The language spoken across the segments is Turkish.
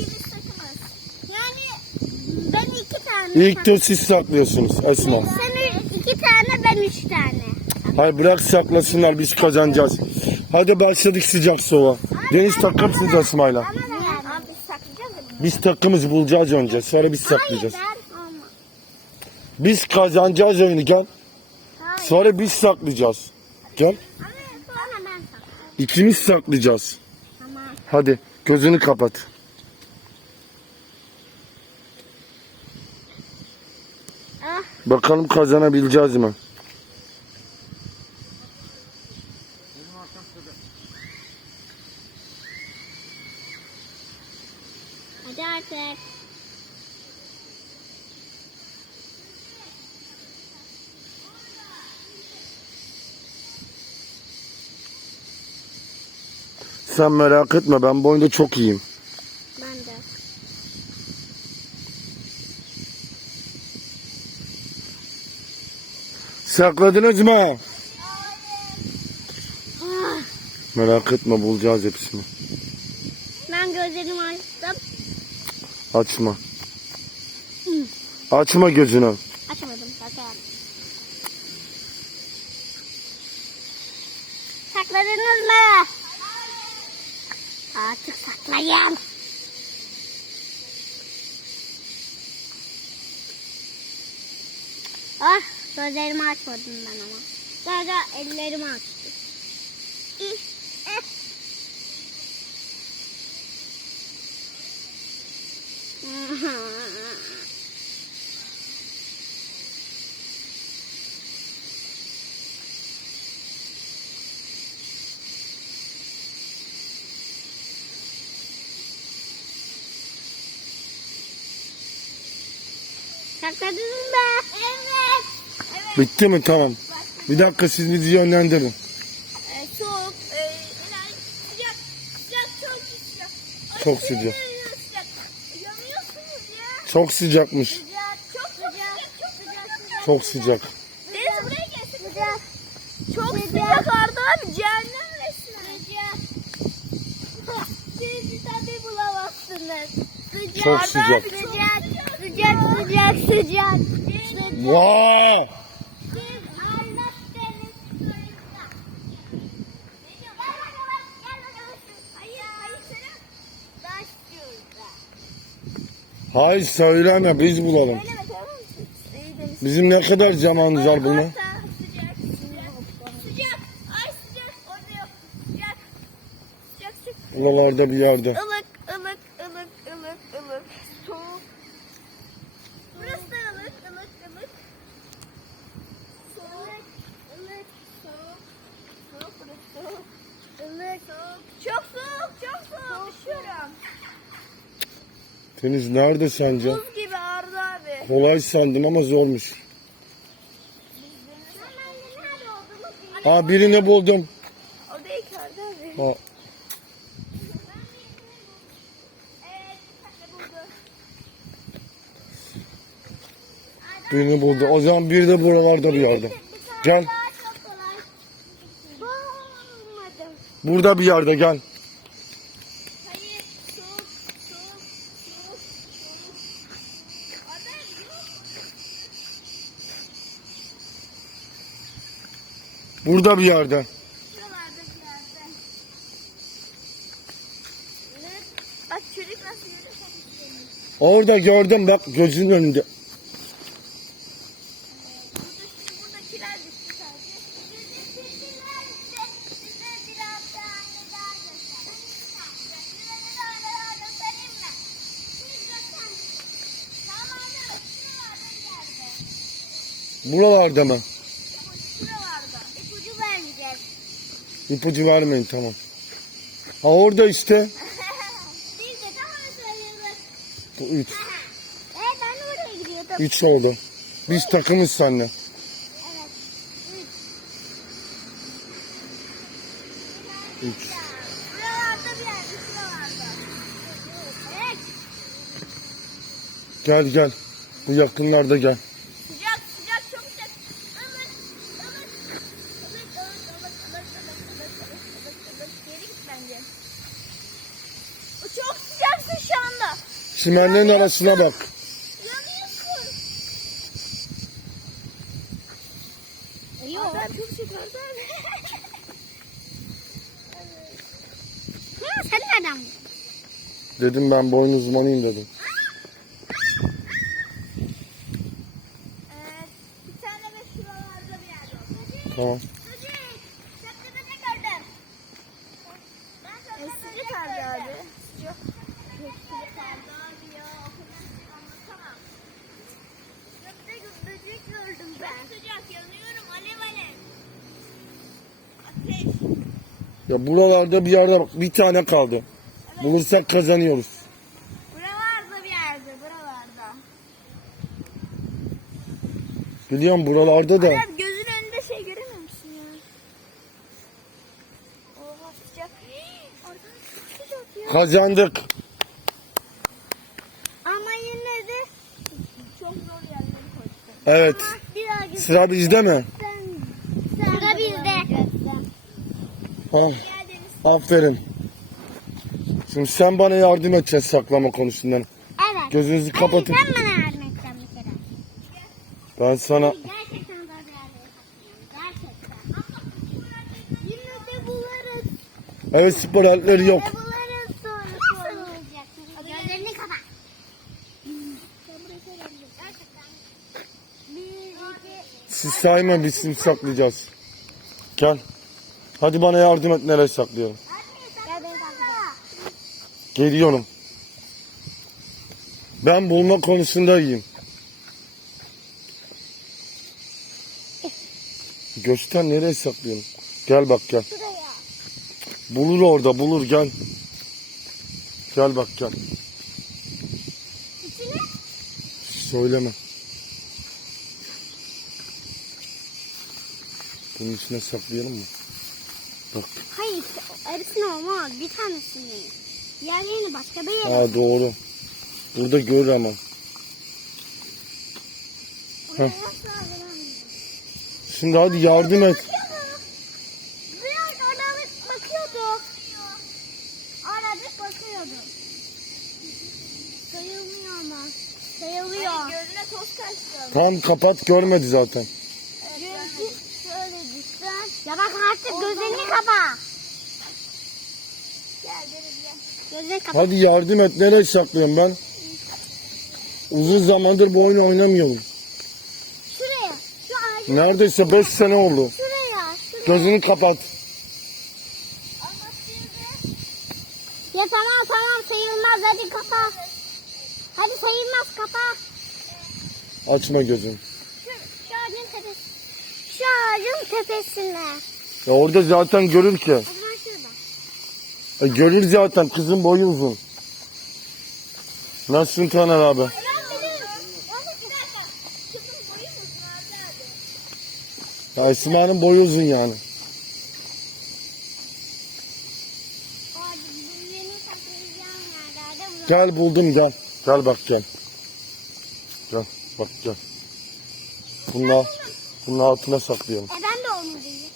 ikimiz takımız. Yani ben iki tane. İlk tur siz saklıyorsunuz Esma. Sen iki tane ben üç tane. Hayır bırak saklasınlar biz kazanacağız. Hadi başladık sıcak soğuğa. Deniz takımsız Esma'yla. Ama da yani. Biz takımız bulacağız önce sonra biz saklayacağız. Hayır ben. Biz kazanacağız oyunu gel. Hayır. Sonra biz saklayacağız. Gel. Ama ben. İkimiz saklayacağız. Tamam. Hadi gözünü kapat. Ah. Bakalım kazanabileceğiz mi? Hadi artık. Sen merak etme ben bu oyunda çok iyiyim. Ben de. Sakladınız mı? Ah. Merak etme bulacağız hepsini. Ben gözlerimi açtım. Açma. Açma gözünü. koydum ben ama. Sonra ellerimi açtım. Sakladın mı? Bitti mi? Tamam. Bir dakika siz bizi yönlendirin. Ee, soğuk, e, yani sıcak, sıcak, çok sıcak. Ay, Çok sıcak. sıcak. Yanıyorsunuz ya. Çok sıcakmış. Sıcak, çok sıcak, çok sıcak. Çok sıcak. Deniz buraya gelsin. Sıcak. Çok sıcak Arda abi, cehennem resmen. Sıcak. Siz tabi bulamazsınız. Sıcak. Çok Arda sıcak. abi, Sıcak, sıcak, sıcak, sıcak. Sıcak. Vay! Hayır söyleme biz bulalım. Bizim ne kadar zamanımız var buna? Buralarda bir yerde. Deniz nerede sence? Buz gibi Arda abi. Kolay sandım ama zormuş. Ha birini buldum. O değil ki Arda abi. Buldun. birini buldu. O zaman bir de buralarda bir yerde. Gel. Burada bir yerde gel. Hayır, soğuk, soğuk, soğuk, soğuk. Arda yok. Burada bir yerde. Şuralarda bir yerde. Ne? Bak çocuk nasıl yürü konuşuyor. Orada gördüm bak gözünün önünde. Burada, buradakiler düştü sadece. Bizimkiler ise size biraz tane daha göstereyim. Size bir tane daha göstereyim mi? Siz göster. Tamam hadi. Şuralarda bir yerde. Buralarda mı? Şuralarda. İpucu vermeyeceğiz. İpucu vermeyin tamam. Ha orada işte. Biz de söylüyoruz. Bu üç. Evet ben de oraya gidiyordum. Üç oldu. Biz takımız seninle. Evet. Üç. Buralarda bir. Evet. Gel gel. Bu yakınlarda gel. Çimenlerin arasına bak. Yok. Sen nereden? Dedim ben bu oyun uzmanıyım dedim. Ee, bir tane de şuralarda bir yerde oldu. Tamam. Sucuk, sakızı ne gördüm? Ben sakızı ne gördüm? Yok. Sucuk nerede abi ya? O kadar şey anlatamam. Gökte böcek gördüm ben. Sıcak yanıyorum alev alev. Ateş. Ya buralarda bir yerde bak bir tane kaldı. Bulursak kazanıyoruz. Buralarda bir yerde, buralarda. Biliyorum buralarda da. Abi gözün önünde şey göremiyor musun ya? Oha sıcak. Oradan çok sıcak ya. Kazandık. Ama yine de çok zor yerleri koştum. Evet. Bir daha. Sıra bizde mi? Sıra bizde. Ah, aferin. Şimdi sen bana yardım edeceksin saklama konusundan. Evet. Gözünüzü kapatın. Sen bana yardım edeceksin bir kere. Ben sana Gerçekten yerleri kapatacağım. Gerçekten. Yine de bularız. evet spor aletleri yok. Siz sayma biz şimdi saklayacağız. Gel. Hadi bana yardım et nereye saklıyorum. Geliyorum. Ben bulma konusunda iyiyim. Göster nereye saklıyorum. Gel bak gel. Bulur orada bulur gel. Gel bak gel. Söyleme. Bunun içine saklayalım mı? Hayır, hepsini olmaz. Bir tanesini. Diğerlerini başka bir yere. Ha doğru. Burada görür ama. Sağlayalım. Şimdi hadi yardım et. Sayılmıyor ama. Sayılıyor. gözüne toz kaçtı. Tam kapat görmedi zaten. Gözü şöyle düşsen. Ya bak artık gözlerini kapa. Gel derim Hadi yardım et. Nereye saklıyorum ben? Uzun zamandır bu oyunu oynamıyorum. Şuraya. Şu ağacın Neredeyse 5 sene oldu. şuraya. Şuraya. Gözünü kapat. Ya tamam tamam sayılmaz hadi kapa. Hadi sayılmaz kapa. Açma gözünü. Şu, şu ağacın tepesi. Şu ağacın tepesine. Ya orada zaten görür ki. E, görür zaten. Kızın boyu uzun. Nasılsın Taner abi? Ya Esma'nın boyu uzun yani. Gel buldum gel. Gel bak gel. Gel bak gel. Bunun, bunun altına saklayalım. E ben de onu diyeceğim.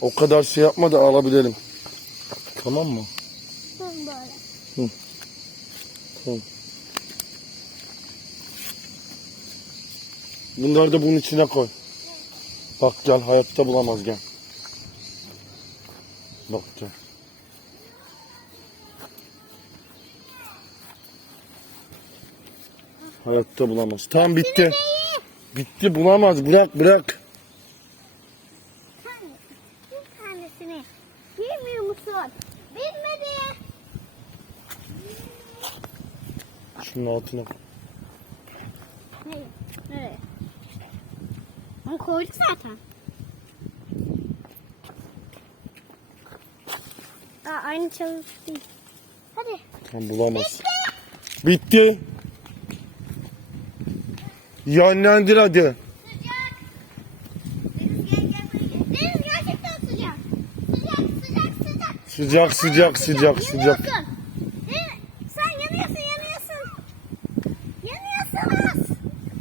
O kadar şey yapma da alabilelim. Tamam mı? Hı, böyle. Tamam. Bunları da bunun içine koy. Bak gel hayatta bulamaz gel. Bak gel. Hayatta bulamaz. Tamam bitti. Bitti bulamaz. Bırak bırak. Tane, bir tanesini. Bilmiyor musun? Bilmedi. Şunun altına. Nereye? Nereye? Onu koyduk zaten. Aa, aynı çalıştı. Hadi. Tamam bulamaz. Bitti. Yönlendir hadi. Sıcak. Sıcak. Sıcak sıcak sıcak.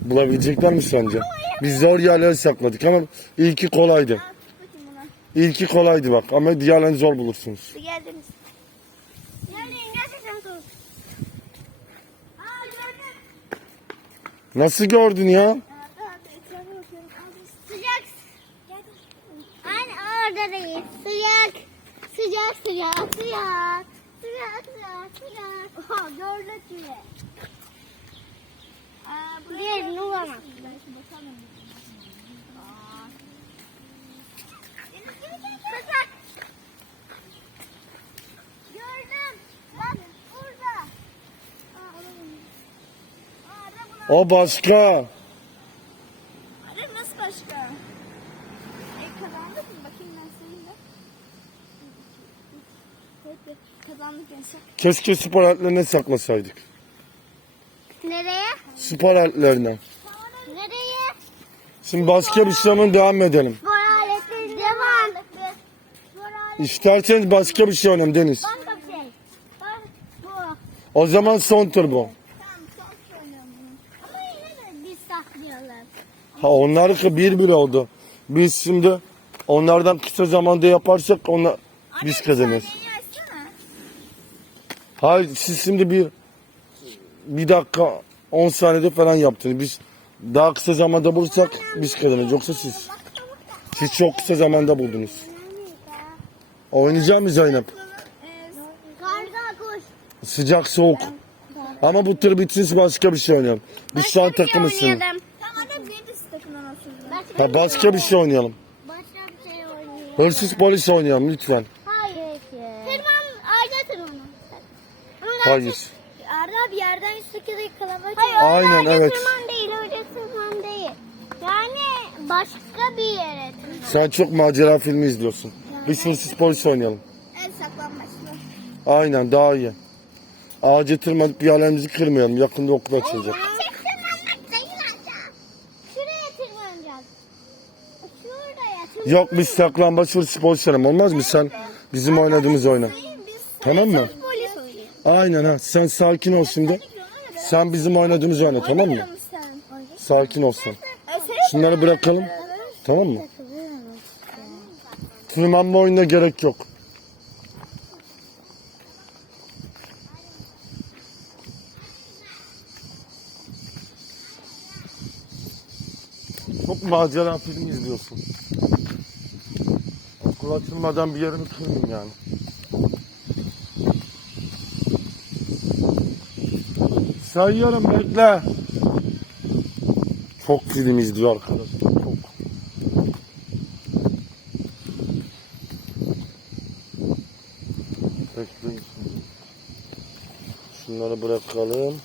Bulabilecekler mi sence? Biz zor yerlere sakladık ama ilki kolaydı. İlki kolaydı bak ama diğerlerini zor bulursunuz. Nasıl gördün ya? Sıcak. Anne orada değil. Sıcak. Sıcak sıcak sıcak. Sıcak sıcak sıcak. Oha gördük bile da bunu O başka. Arı nasıl başka? E kazandık mı? Bakayım ben seninle. Hadi kazandık yasak. Keşke spor aletlerine saklasaydık. Nereye? Spor aletlerine. Nereye? Şimdi bir şey devam edelim. Bu aletin devam. İsterseniz başka bir şey oynayalım Deniz. O zaman son tur bu. Ha onlarınki bir bir oldu. Biz şimdi onlardan kısa zamanda yaparsak onlar biz kazanırız. Hayır siz şimdi bir bir dakika 10 saniyede falan yaptınız. Biz daha kısa zamanda bulursak biz kazanırız. Yoksa siz. Siz çok kısa zamanda buldunuz. Oynayacak mı Zeynep? Sıcak soğuk. Ama bu tur bitsin başka bir şey oynayalım. Biz şu an takımdan olsun. Ha, başka bir şey oynayalım. Başka bir şey oynayalım. Hırsız polis oynayalım lütfen. Hayır. Tırman Arda tırmanı. Hayır. Kalabalık. Aynen, Hayır öyle evet. tırman değil öyle tırman değil. Yani başka bir yere tırman. Sen çok macera filmi izliyorsun. Biz hırsız polis oynayalım. El saklanmasını. Aynen daha iyi. Ağaca tırmanıp bir yerlerimizi kırmayalım. Yakında okul açılacak. Gerçek tırmanmak değil Arda. Şuraya tırmanacağız. Şuraya tırmanacağız. Yok biz saklambaç hırsız polis oynayalım. Olmaz mı? Sen bizim oynadığımız oyna. Biz Tamam mı? polis oynayalım. Aynen ha. Sen sakin ol şimdi. Sen bizim oynadığımız oyna tamam mı? sen. Sakin olsun. Şunları bırakalım. Tamam mı? Tırmanma oyununa gerek yok. Çok macera filmi izliyorsun. Okul açılmadan bir yerini kırmayayım yani. Sayıyorum bekle. Çok film izliyor arkadaşlar. Çok. Bekleyin. Şunları bırakalım.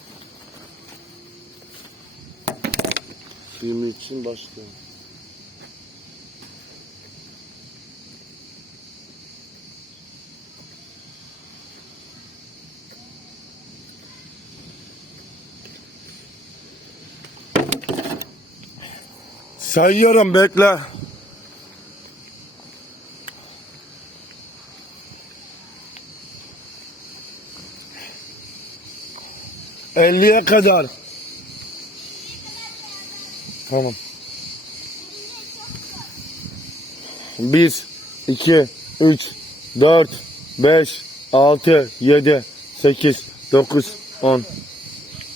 Filmi için başlayalım. Sayıyorum bekle. Elliye kadar. Tamam. Bir, iki, üç, dört, beş, altı, yedi, sekiz, dokuz, on.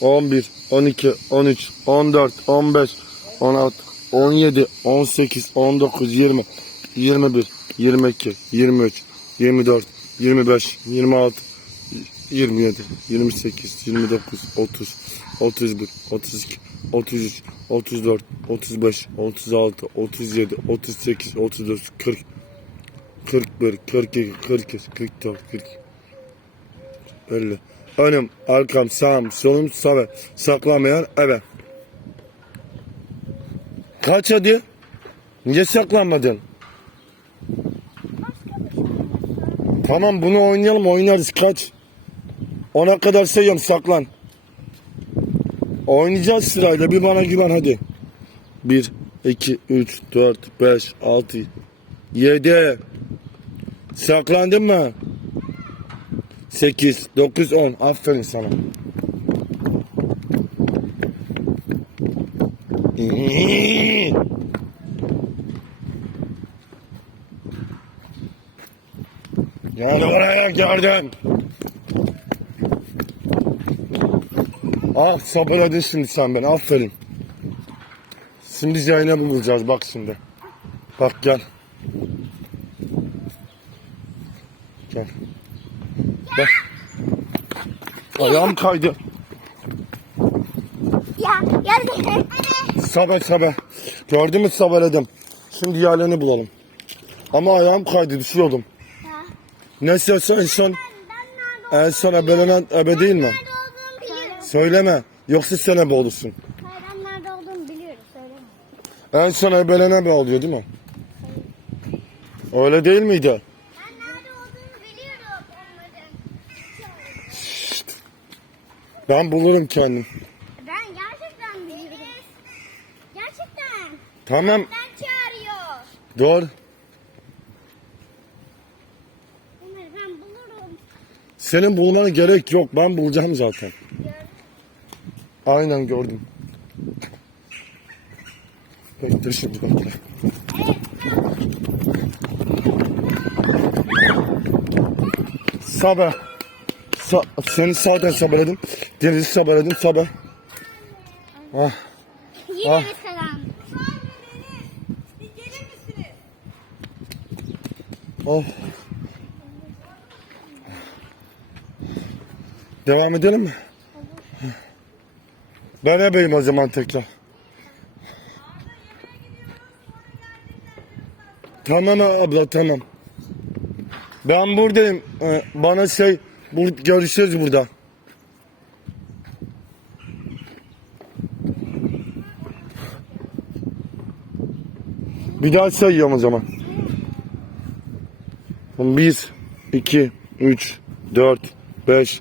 11, 12, 13, 14, 15, 16, 17, 18, 19, 20, 21, 22, 23, 24, 25, 26, 27, 28, 29, 30, 31, 32, 33, 34, 35, 36, 37, 38, 39, 40, 41, 42, 43, 44, 42, 50. Önüm, arkam, sağım, solum, sağ. Saklamayan ebe. Kaç hadi? Niye saklanmadın? Tamam bunu oynayalım oynarız kaç. Ona kadar sayıyorum saklan. Oynayacağız sırayla bir bana güven hadi. 1, 2, 3, 4, 5, 6, 7. Saklandın mı? 8, 9, 10. Aferin sana. Buraya gördüm. Ah sabır şimdi sen ben. Aferin. Şimdi Zeynep'i bulacağız bak şimdi. Bak gel. Gel. Bak. Ayağım kaydı. Ya gel Sabe sabe. Gördün mü sabeledim. Şimdi yerlerini bulalım. Ama ayağım kaydı düşüyordum. Neyse en son, en son ebelenen ebe değil mi? Söyleme. Yoksa sen ebe olursun. Hayır ben nerede olduğumu biliyorum. Söyleme. En son ebelenen ebe oluyor değil mi? Öyle değil miydi? Ben nerede olduğunu biliyorum onların. Ben bulurum kendim. Ben gerçekten biliyorum. Gerçekten. Tamam. Ben çağırıyor. Doğru. Onları ben bulurum. Senin bulmana gerek yok. Ben bulacağım zaten. Aynen gördüm. Bekle şimdi bekle. Sabah. Sa seni sağdan sabahledim. Denizi sabahledim sabah. Ah. Yine Ah. selam. Oh. Devam edelim mi? Ben ebeyim o zaman tekrar. Tamam abla tamam. Ben buradayım. Ee, Bana şey bur görüşürüz burada. Bir daha sayıyorum o zaman. 1, 2, 3, 4, 5,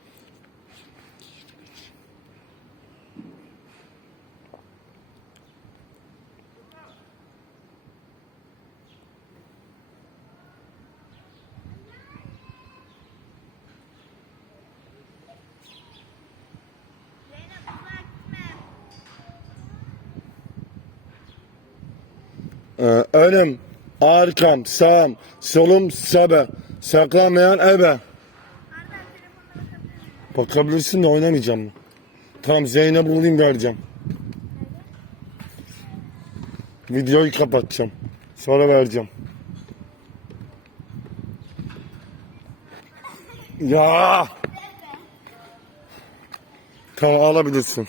önüm, arkam, sağım, solum, sabe. Saklanmayan ebe. Bakabilirsin de oynamayacağım mı? Tamam Zeynep bulayım vereceğim. Videoyu kapatacağım. Sonra vereceğim. Ya. Tamam alabilirsin.